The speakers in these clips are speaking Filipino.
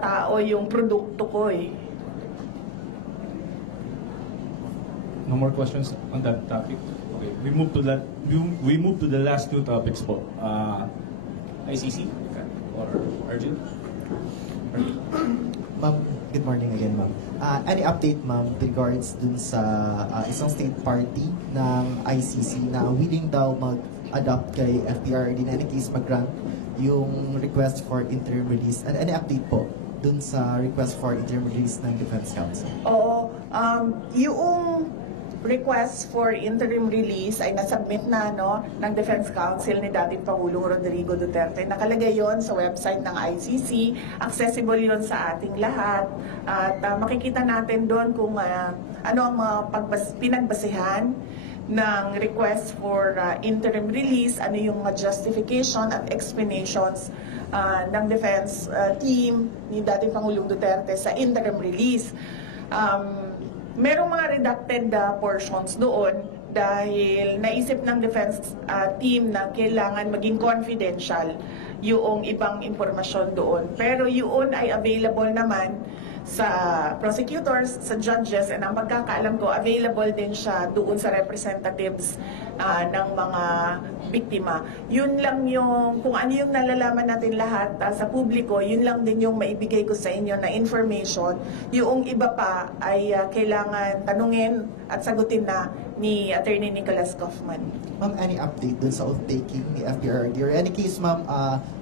tao yung produkto ko eh. No more questions on that topic. Okay, we move to that. We move to the last two topics po. ICC or Arjun? Ma'am, good morning again, ma'am. Any update, ma'am, with regards dun sa isang state party ng ICC na willing daw mag-adopt kay FPRD na any case mag-grant yung request for interim release? And any update po dun sa request for interim release ng Defense Council? Oo, yung request for interim release ay nasubmit na ng Defense Council ni dating Pangulong Rodrigo Duterte. Nakalagay yon sa website ng ICC, accessible yon sa ating lahat, at makikita natin doon kung ano ang mga pinagbasehan ng request for interim release, ano yung justification at explanations ng defense team ni dating Pangulong Duterte sa interim release. Merong mga redacted portions doon dahil naisip ng defense team na kailangan maging confidential yung ibang impormasyon doon. Pero yun ay available naman sa prosecutors, sa judges, and ang pagkakaalam ko, available din siya doon sa representatives ng mga biktima. Yun lang yung, kung ano yung nalalaman natin lahat sa publiko, yun lang din yung maibigay ko sa inyo na information. Yung iba pa ay kailangan tanungin at sagutin na ni Attorney Nicholas Kaufman. Ma'am, any update dun sa oath-taking ni FPRD? Or any case, ma'am,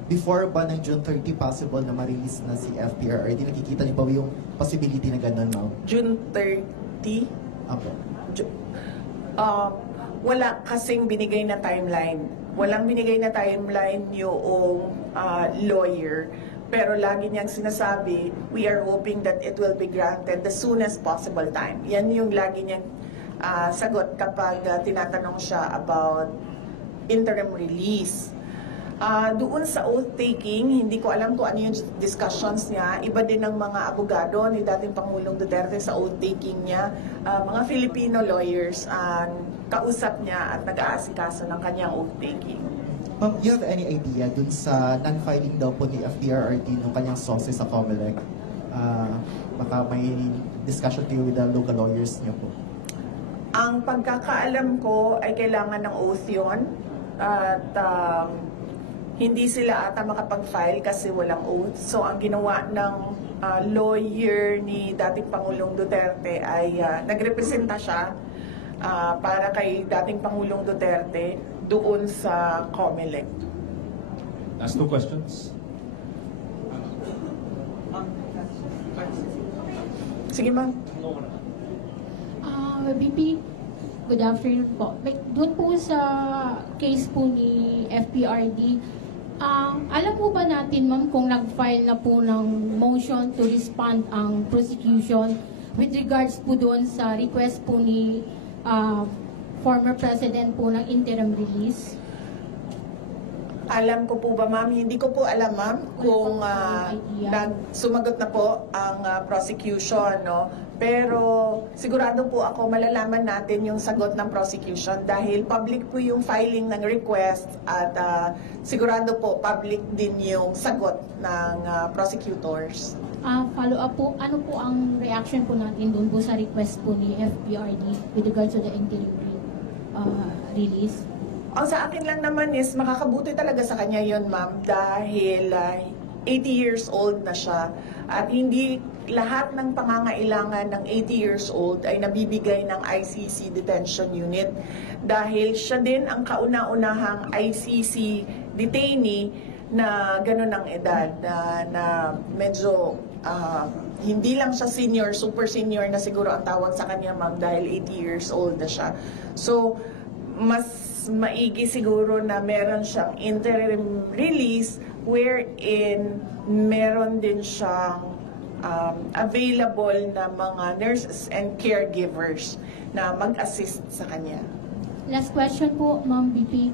before ba ng June 30 possible na ma-release na si FPRD? Nakikita niyo pa yung possibility na gano'n, ma'am? June 30? Apo. Wala kasing binigay na timeline. Walang binigay na timeline yung lawyer. Pero lagi niyang sinasabi, we are hoping that it will be granted the soonest possible time. Yan yung lagi niyang sagot kapag tinatanong siya about interim release. Doon sa oath-taking, hindi ko alam kung ano yung discussions niya. Iba din ng mga abogado ni dating Pangulong Duterte sa oath-taking niya. Mga Filipino lawyers, kausap niya at nag-aasikaso ng kanyang oath-taking. Ma'am, you have any idea dun sa non-filing daw po ni FPRRD nung kanyang sources sa COMELEC? Baka may discussion kayo with the local lawyers niyo po. Ang pagkakaalam ko ay kailangan ng oath yun. At hindi sila ata makapag-file kasi walang oath. So ang ginawa ng lawyer ni dating Pangulong Duterte ay nagrepresenta siya para kay dating Pangulong Duterte doon sa COMELEC. Last two questions. Sige, ma'am. VP, good afternoon po. Doon po sa case po ni FPRD, alam po ba natin, ma'am, kung nag-file na po ng motion to respond ang prosecution with regards po doon sa request po ni former president po ng interim release? Alam ko po ba, ma'am? Hindi ko po alam, ma'am, kung sumagot na po ang prosecution, no? Pero sigurado po ako malalaman natin yung sagot ng prosecution dahil public po yung filing ng request at sigurado po public din yung sagot ng prosecutors. Follow up po, ano po ang reaction po natin doon po sa request po ni FPRD with regards to the interim release? Ang sa akin lang naman is makakabuti talaga sa kanya yon, ma'am, dahil 80 years old na siya at hindi lahat ng pangangailangan ng 80 years old ay nabibigay ng ICC detention unit dahil siya din ang kauna-unahang ICC detainee na gano'n ang edad na medyo hindi lang siya senior, super senior na siguro ang tawag sa kanya, ma'am, dahil 80 years old na siya. So mas maigi siguro na meron siyang interim release wherein meron din siyang available na mga nurses and caregivers na mag-assist sa kanya. Last question po, Ma'am BP.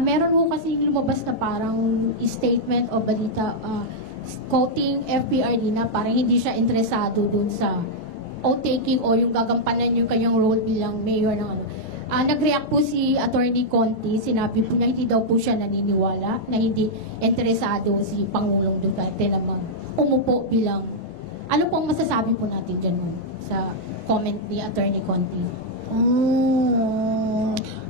Meron po kasi lumabas na parang statement o balita quoting FPRD na parang hindi siya interesado dun sa oath-taking o yung gagampanan yung kanyang role bilang mayor ng ano. Nag-react po si Attorney Conti, sinabi po niya hindi daw po siya naniniwala na hindi interesado si Pangulong Duterte na umupo bilang, ano pong masasabi po natin dyan ma'am, sa comment ni Attorney Conti?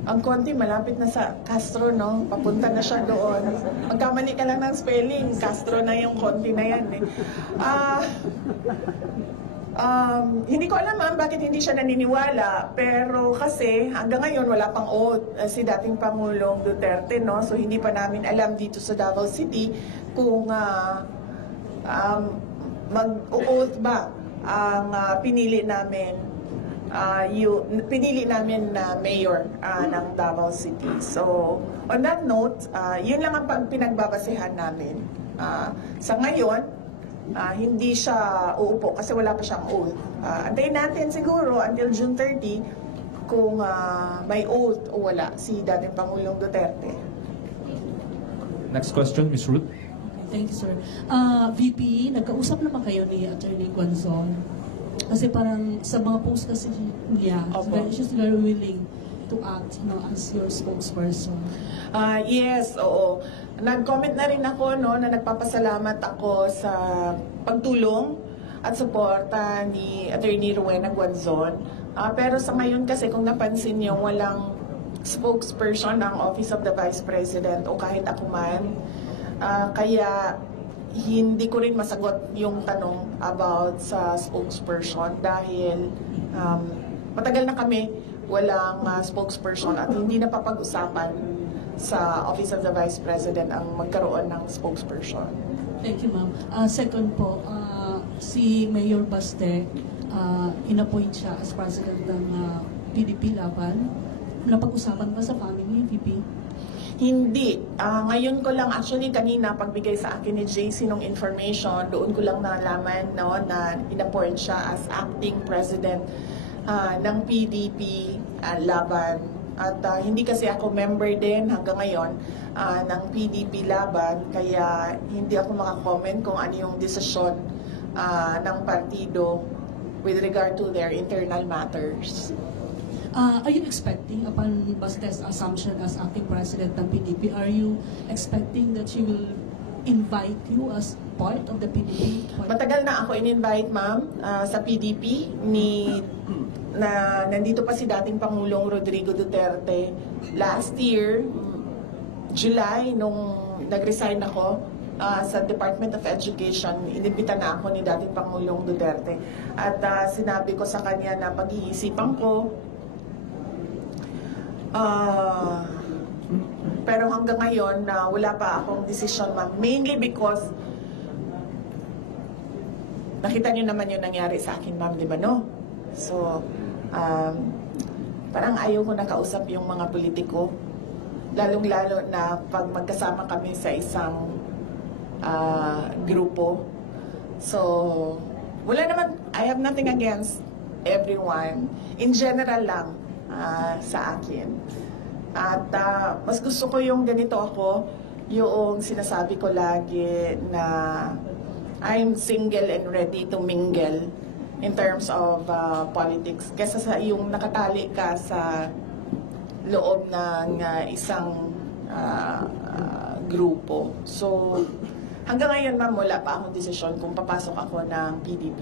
Ang Conti malapit na sa Castro, no? Papunta na siya doon. Magkamali ka lang ng spelling, Castro na yung Conti na yan eh. Hindi ko alam ma'am bakit hindi siya naniniwala, pero kasi hanggang ngayon wala pang oath si dating Pangulong Duterte, no? So hindi pa namin alam dito sa Davao City kung mag-oath ba ang pinili namin na mayor ng Davao City. So on that note, yun lang ang pinagbabasehan namin. Sa ngayon, hindi siya uupo kasi wala pa siyang oath. Antayin natin siguro until June 30 kung may oath o wala si dating Pangulong Duterte. Next question, Ms. Ruth. Thank you, sir. VP, nagkausap naman kayo ni Attorney Guanzon. Kasi parang sa mga post kasi niya, Opo. she's very willing to act as your spokesperson. Yes, oo. Nag-comment na rin ako na nagpapasalamat ako sa pagtulong at suporta ni Attorney Rowena Guanzon. Pero sa ngayon kasi kung napansin niyo, walang spokesperson ng Office of the Vice President o kahit ako man. Kaya hindi ko rin masagot yung tanong about sa spokesperson dahil matagal na kami walang spokesperson at hindi na papag-usapan sa Office of the Vice President ang magkaroon ng spokesperson. Thank you, ma'am. Second po, si Mayor Baste, inappoint siya as president ng PDP Laban. Napag-usapan ba sa family, VP? Hindi. Ngayon ko lang, actually kanina pagbigay sa akin ni JC ng information, doon ko lang nalaman na inappoint siya as acting president ng PDP Laban. At hindi kasi ako member din hanggang ngayon ng PDP Laban, kaya hindi ako makakomment kung ano yung desisyon ng partido with regard to their internal matters. Are you expecting, upon Baste's assumption as acting president ng PDP, are you expecting that she will invite you as part of the PDP? Matagal na ako in-invite, ma'am, sa PDP na nandito pa si dating Pangulong Rodrigo Duterte. Last year, July, nung nag-resign ako sa Department of Education, inimbita na ako ni dating Pangulong Duterte. At sinabi ko sa kanya na pag-iisipan ko, pero hanggang ngayon wala pa akong decision, ma'am. Mainly because nakita niyo naman yung nangyari sa akin, ma'am, di ba, no? So, parang ayaw ko nakausap yung mga politiko. Lalong-lalo na pag magkasama kami sa isang grupo. So, wala naman, I have nothing against everyone. In general lang, sa akin. At mas gusto ko yung ganito ako, yung sinasabi ko lagi na I'm single and ready to mingle in terms of politics. Kesa sa yung nakatali ka sa loob ng isang grupo. So, hanggang ngayon, ma'am, wala pa akong desisyon kung papasok ako ng PDP.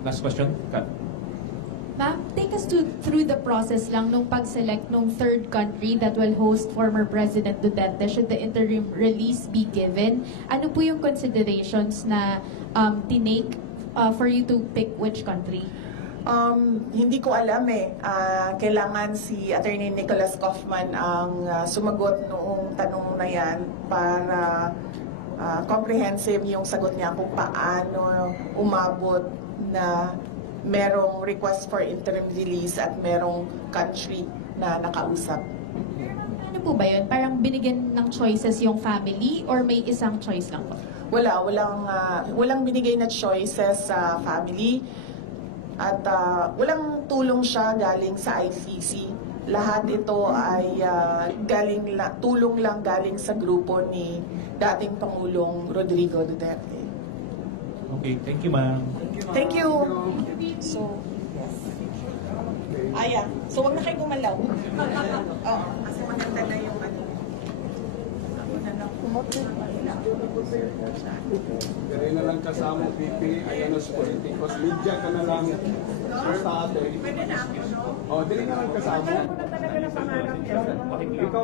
Last question, Kat. Ma'am, take us through the process lang nung pag-select nung third country that will host former President Duterte should the interim release be given. Ano po yung considerations na tinake for you to pick which country? Hindi ko alam eh. Kailangan si Attorney Nicholas Kaufman ang sumagot noong tanong na yan para comprehensive yung sagot niya kung paano umabot na merong request for interim release at merong country na nakausap. Ano po ba yun? Parang binigyan ng choices yung family or may isang choice lang po? Walang binigay na choices sa family at walang tulong siya galing sa ICC. Lahat ito ay tulong lang galing sa grupo ni dating Pangulong Rodrigo Duterte. Okay, thank you, ma'am. Thank you. So, yes. Yeah. So, wag na kayo gumalaw. Oo, kasi maganda na yung ano. Ako na lang. Diri na lang kasama, VP, ayan os politikos, media ka na lang, sa atin. Pwede na ako, no? O, diri na lang kasama. Alam ko na talaga na pangarap yun. Ikaw